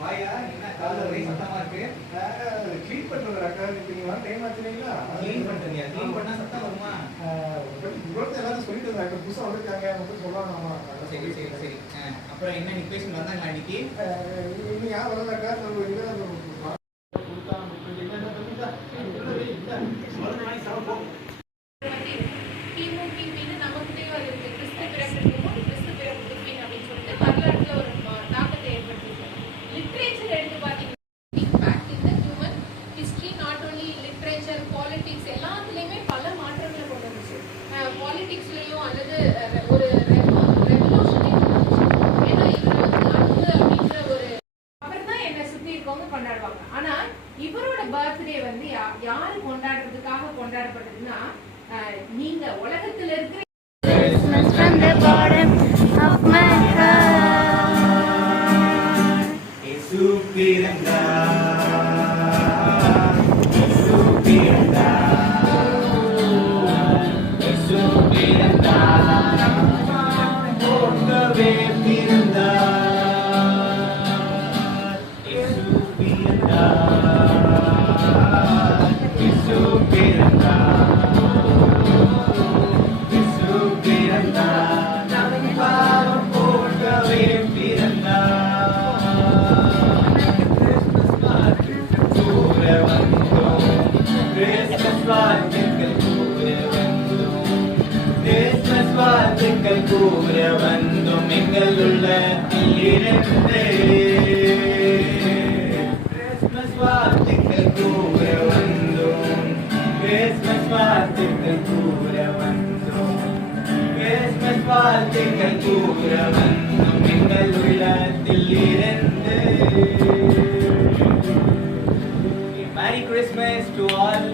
வாயா என்ன காலைல ஒரே சத்தமா இருக்கு? க்ளீன் பண்றேன் அக்கா. இப்போ நீங்க வர டைம் ஆச்சுங்களா? க்ளீன் பண்றீங்க. க்ளீன் பண்ணா சத்தம் வருமா? உங்களுக்கு எல்லாரும் சொல்லிட்டு இருந்தாங்க. புதுசா வந்திருக்காங்க மட்டும் சொல்லலாமா? சரி சரி சரி. அப்புறம் என்ன நிக்வேஷன் வந்தாங்களா இன்னைக்கு? இன்னும் யார் வரலக்கா? நம்ம இங்க கொடுத்தா என்ன தம்பிதா? பாலிடிக்ஸ்லயும் அல்லது ஒரு ரெவல்யூஷனே ஏன்னா இவர் அன்பு அப்படின்ற ஒரு அவர் தான் என்னை சுத்தி இருக்கவங்க கொண்டாடுவாங்க. ஆனா இவரோட பர்த்டே வந்து யாரு கொண்டாடுறதுக்காக கொண்டாடப்படுதுன்னா நீங்க உலகத்துல இருக்கிற from the bottom of my heart. இயேசு பிறந்தார். இயேசு பிறந்தார். இயேசு பிறந்தார். போற்றவே பிறந்தார். இயேசு பிறந்தார். இயேசு பிறந்தார். கூற வந்தும் எங்கள் உள்ளத்தில் இருந்து கிறிஸ்மஸ் வாழ்த்துக்கள் கூற வந்தோம். கிறிஸ்மஸ் வாழ்த்துக்கள் கூற வந்தோம். கிறிஸ்மஸ் வாழ்த்துக்கள் கூற வந்தும் எங்கள் உள்ளத்தில் இருந்து. Merry Christmas to all.